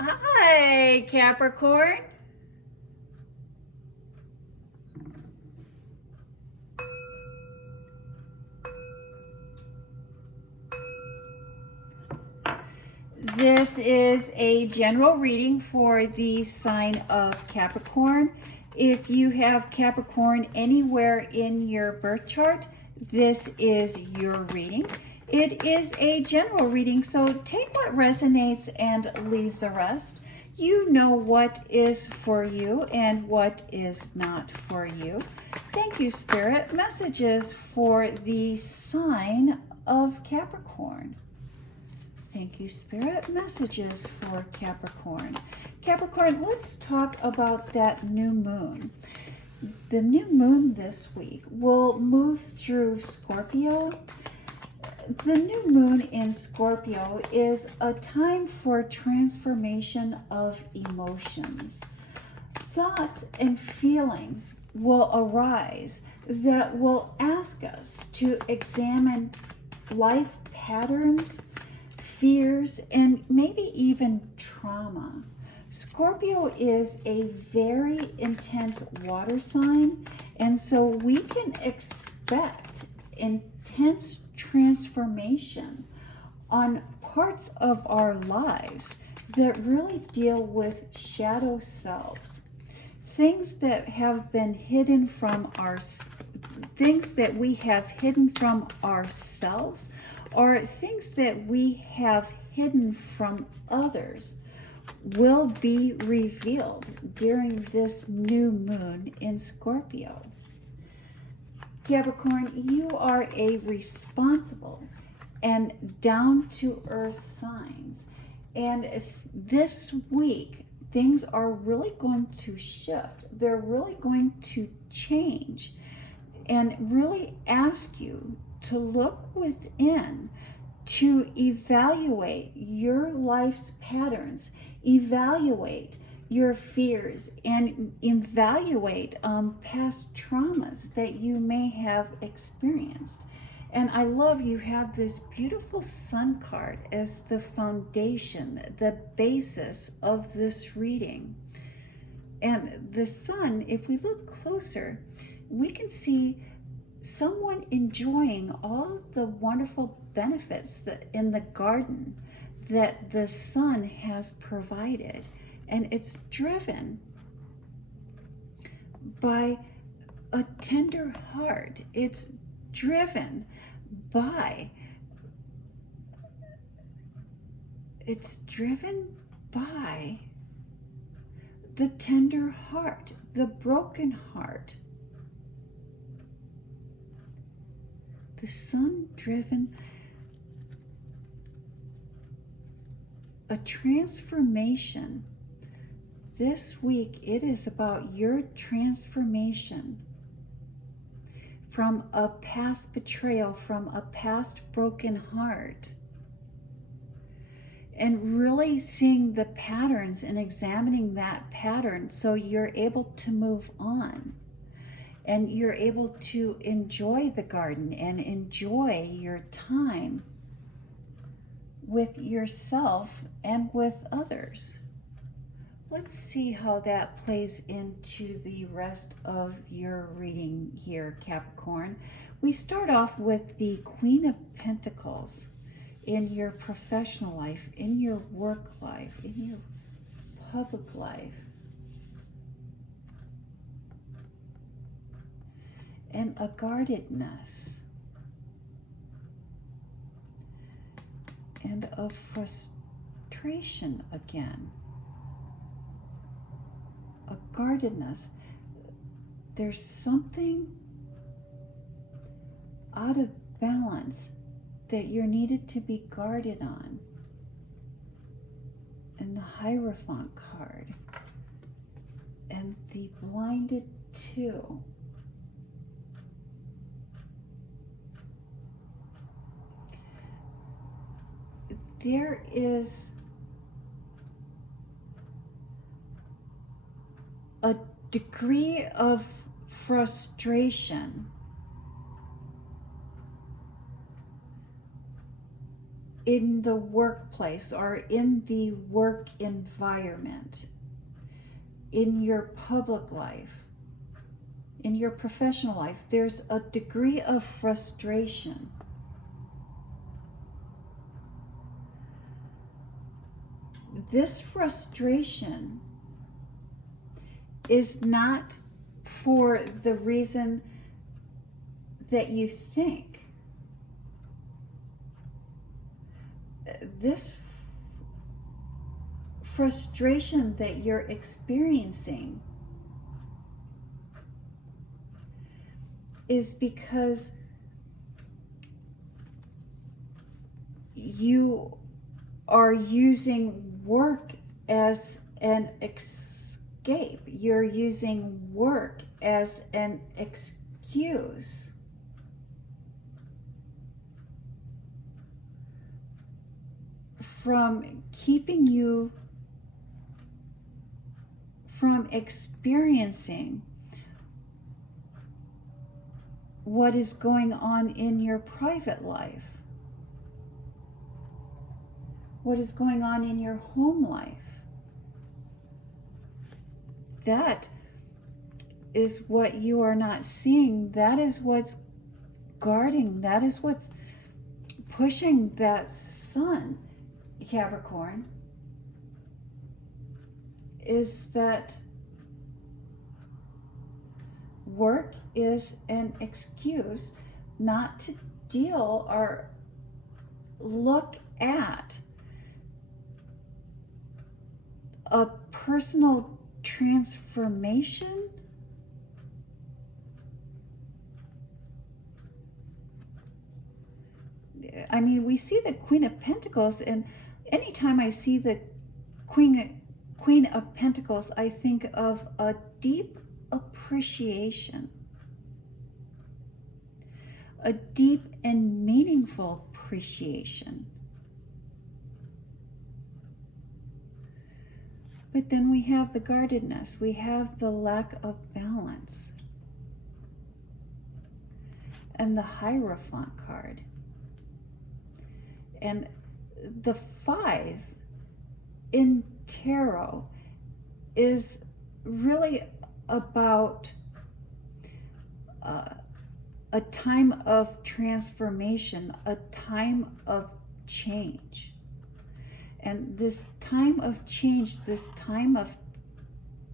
Hi, Capricorn. This is a general reading for the sign of Capricorn. If you have Capricorn anywhere in your birth chart, this is your reading. It is a general reading, so take what resonates and leave the rest. You know what is for you and what is not for you. Thank you, Spirit. Messages for the sign of Capricorn. Thank you, Spirit. Messages for Capricorn. Capricorn, let's talk about that new moon. The new moon this week will move through Scorpio. The new moon in Scorpio is a time for transformation of emotions. Thoughts and feelings will arise that will ask us to examine life patterns, fears, and maybe even trauma. Scorpio is a very intense water sign, and so we can expect intense transformation on parts of our lives that really deal with shadow selves. Things that have been hidden from things that we have hidden from ourselves, or things that we have hidden from others, will be revealed during this new moon in Scorpio. Capricorn, you are a responsible and down-to-earth signs. And this week, things are really going to shift. They're really going to change and really ask you to look within, to evaluate your life's patterns, evaluate your fears, and evaluate past traumas that you may have experienced. And I love you have this beautiful sun card as the foundation, the basis of this reading. And the sun, if we look closer, we can see someone enjoying all the wonderful benefits that in the garden that the sun has provided. And it's driven by a tender heart. It's driven by the tender heart, the broken heart. The sun driven a transformation. This week it is about your transformation from a past betrayal, from a past broken heart, and really seeing the patterns and examining that pattern so you're able to move on. And you're able to enjoy the garden and enjoy your time with yourself and with others. Let's see how that plays into the rest of your reading here, Capricorn. We start off with the Queen of Pentacles in your professional life, in your work life, in your public life. And a guardedness and a frustration again. A guardedness. There's something out of balance that you're needed to be guarded on. And the Hierophant card and the Blinded Two. There is a degree of frustration in the workplace or in the work environment, in your public life, in your professional life, there's a degree of frustration. This frustration is not for the reason that you think. This frustration that you're experiencing is because you are using work as an escape. You're using work as an excuse. From keeping you from experiencing what is going on in your private life, what is going on in your home life. That is what you are not seeing. That is what's guarding. That is what's pushing that sun, Capricorn, is that work is an excuse not to deal or look at a personal transformation. I mean, we see the Queen of Pentacles, and anytime I see the Queen of Pentacles, I think of a deep appreciation, a deep and meaningful appreciation. But then we have the guardedness, we have the lack of balance, and the Hierophant card. And the 5 in tarot is really about a time of transformation, a time of change. And this time of change, this time of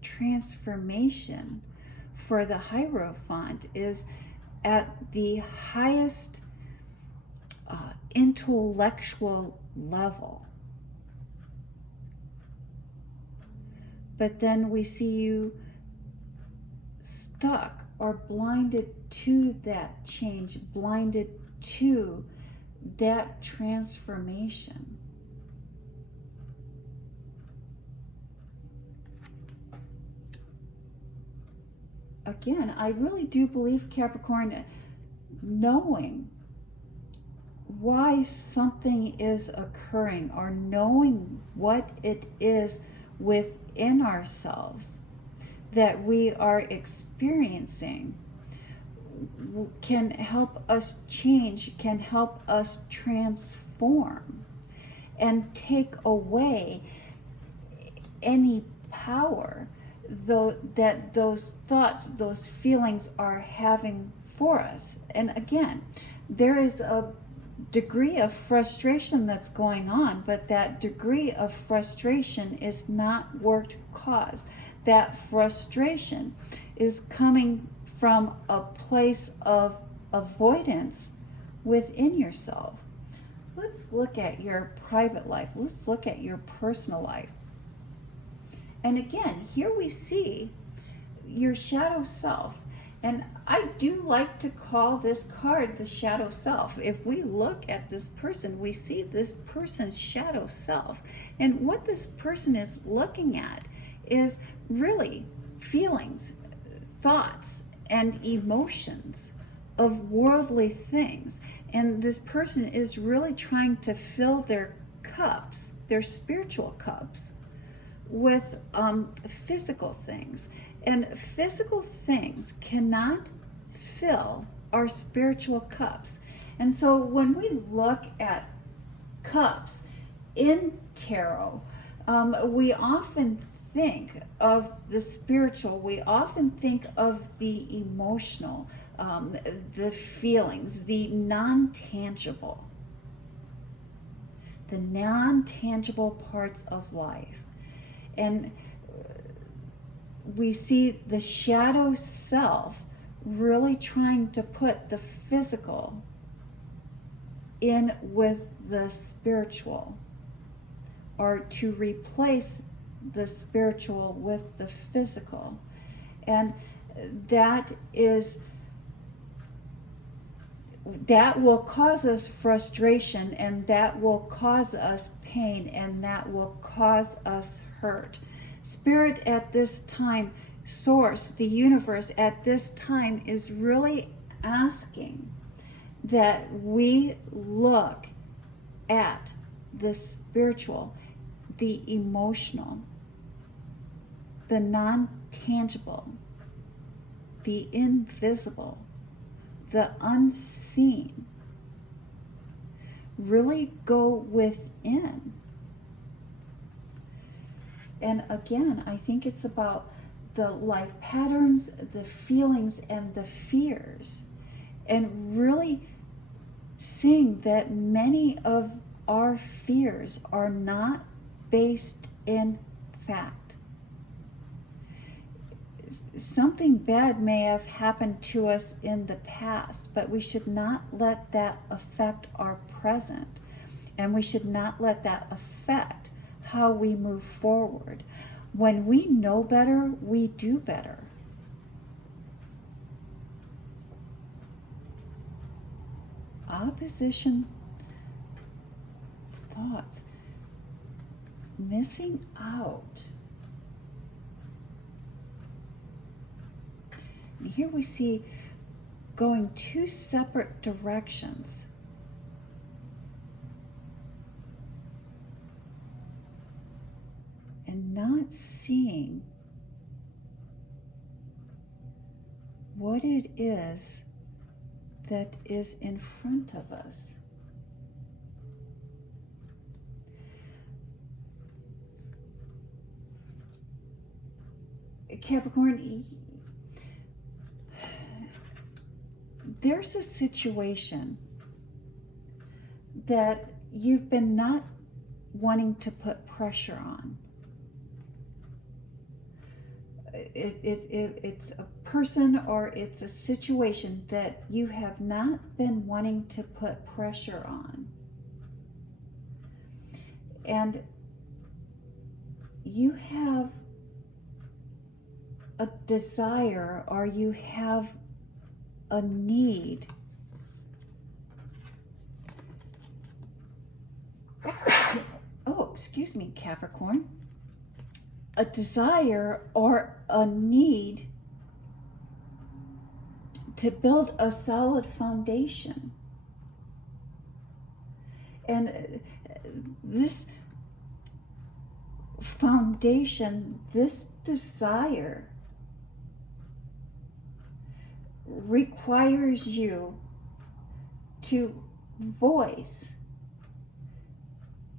transformation for the Hierophant is at the highest intellectual level. But then we see you stuck or blinded to that change, blinded to that transformation. Again, I really do believe, Capricorn, knowing why something is occurring or knowing what it is within ourselves that we are experiencing can help us change, can help us transform, and take away any power that those thoughts, those feelings are having for us. And again, there is a degree of frustration that's going on, but that degree of frustration is not work cause. That frustration is coming from a place of avoidance within yourself. Let's look at your private life. Let's look at your personal life. And again, here we see your shadow self. And I do like to call this card the shadow self. If we look at this person, we see this person's shadow self. And what this person is looking at is really feelings, thoughts, and emotions of worldly things. And this person is really trying to fill their cups, their spiritual cups, with physical things. And physical things cannot fill our spiritual cups. And so when we look at Cups in tarot, we often think of the spiritual, we often think of the emotional, the feelings, the non-tangible parts of life. And we see the shadow self really trying to put the physical in with the spiritual, or to replace the spiritual with the physical. And that will cause us frustration, and that will cause us pain, and that will cause us hurt. Spirit at this time, Source, the universe at this time, is really asking that we look at the spiritual, the emotional, the non-tangible, the invisible, the unseen. Really go within. And again, I think it's about the life patterns, the feelings, and the fears, and really seeing that many of our fears are not based in fact. Something bad may have happened to us in the past, but we should not let that affect our present, and we should not let that affect how we move forward. When we know better, we do better. Opposition thoughts, missing out. And here we see going two separate directions. And not seeing what it is that is in front of us. Capricorn, there's a situation that you've been not wanting to put pressure on. It's a person, or it's a situation that you have not been wanting to put pressure on. And you have a desire, or you have a need oh, excuse me, Capricorn. A desire or a need to build a solid foundation. And this foundation, this desire, requires you to voice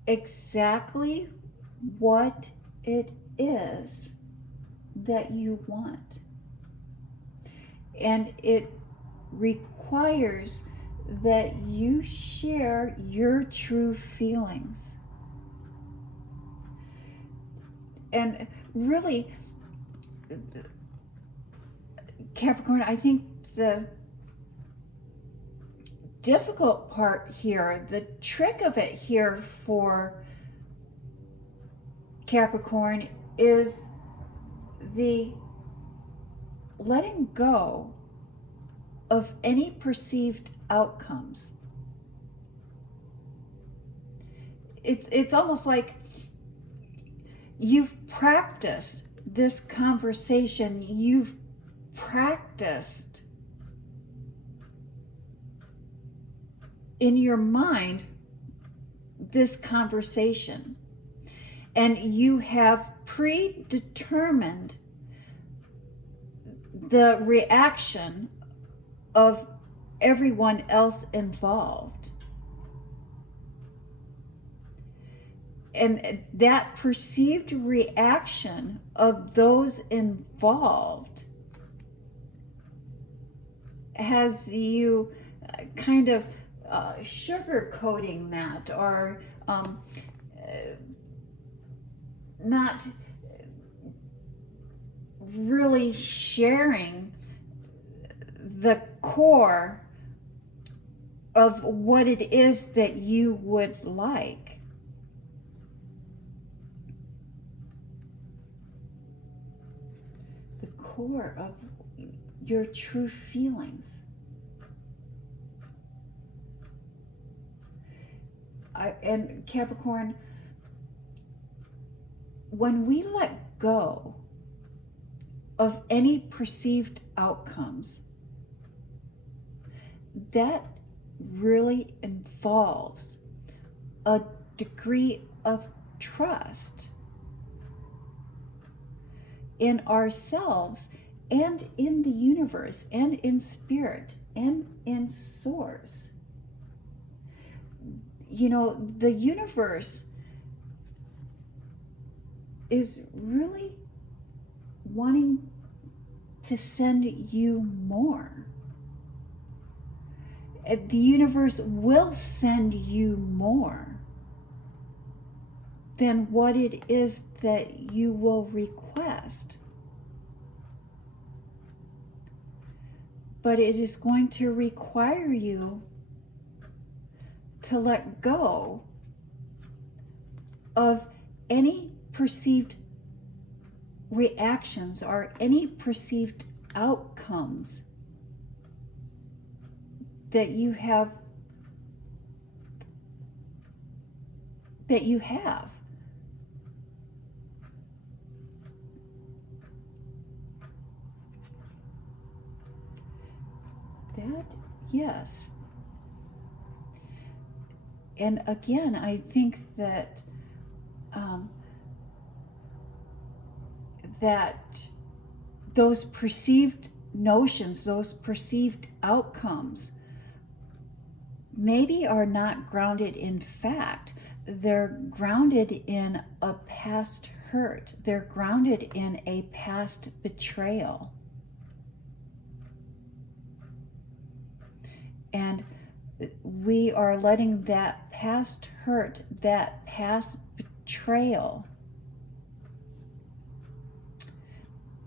exactly what it is that you want. And it requires that you share your true feelings. And really, Capricorn, I think the difficult part here, the trick of it here for Capricorn, is the letting go of any perceived outcomes. It's almost like you've practiced this conversation, you've practiced in your mind this conversation, and you have predetermined the reaction of everyone else involved. And that perceived reaction of those involved has you kind of sugarcoating that, or not really sharing the core of what it is that you would like. The core of your true feelings. And Capricorn, when we let go of any perceived outcomes, that really involves a degree of trust in ourselves and in the universe and in spirit and in source. You know, the universe is really wanting to send you more. The universe will send you more than what it is that you will request. But it is going to require you to let go of any perceived reactions or any perceived outcomes that you have. That yes. And again, I think that that those perceived notions, those perceived outcomes, maybe are not grounded in fact. They're grounded in a past hurt. They're grounded in a past betrayal. And we are letting that past hurt, that past betrayal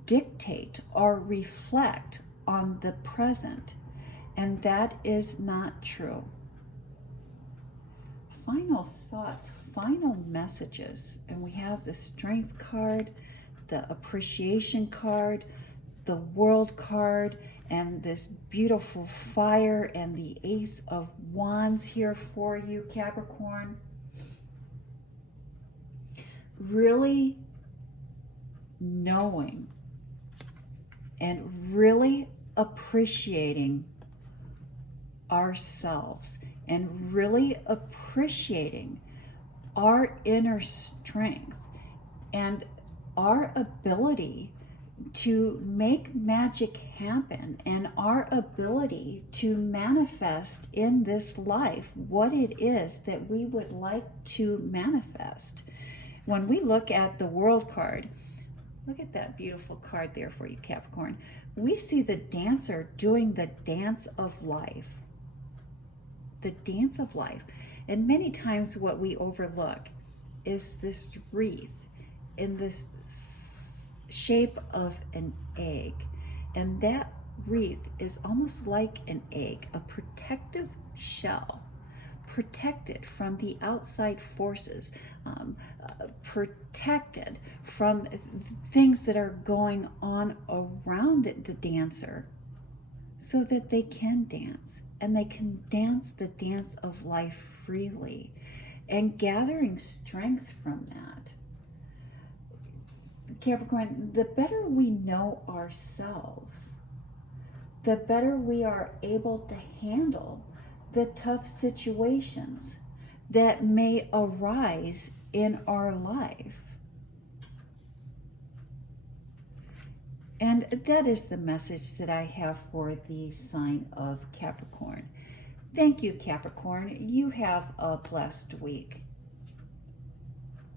dictate or reflect on the present. And that is not true. Final thoughts, final messages. And we have the Strength card, the Appreciation card, the World card, and this beautiful Fire and the Ace of Wands here for you, Capricorn. Really knowing and really appreciating ourselves and really appreciating our inner strength and our ability to make magic happen and our ability to manifest in this life what it is that we would like to manifest. When we look at the World card, look at that beautiful card there for you, Capricorn. We see the dancer doing the dance of life. The dance of life. And many times what we overlook is this wreath in this shape of an egg. And that wreath is almost like an egg, a protective shell, protected from the outside forces, protected from things that are going on around the dancer, so that they can dance, and they can dance the dance of life freely and gathering strength from that. Capricorn, the better we know ourselves, the better we are able to handle the tough situations that may arise in our life. And that is the message that I have for the sign of Capricorn. Thank you, Capricorn. You have a blessed week.